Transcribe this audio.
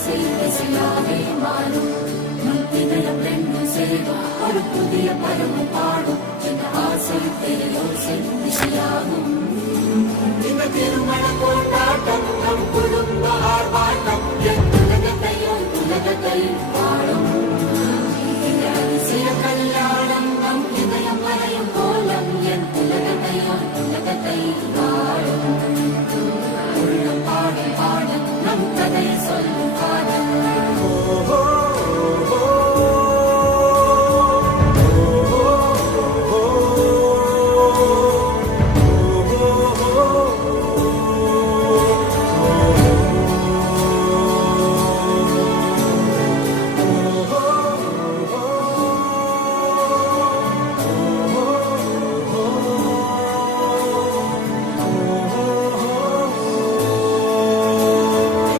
ஆசை இசையாவே மாறும். நம் திகழும் ரெண்டும் சேரும் ஒரு புதிய பருவம் பாடும். இந்த ஆசை பேரோசை இசையாகும். இந்த திருமண கொண்டாட்டம் நம் குடும்ப ஆர்வம்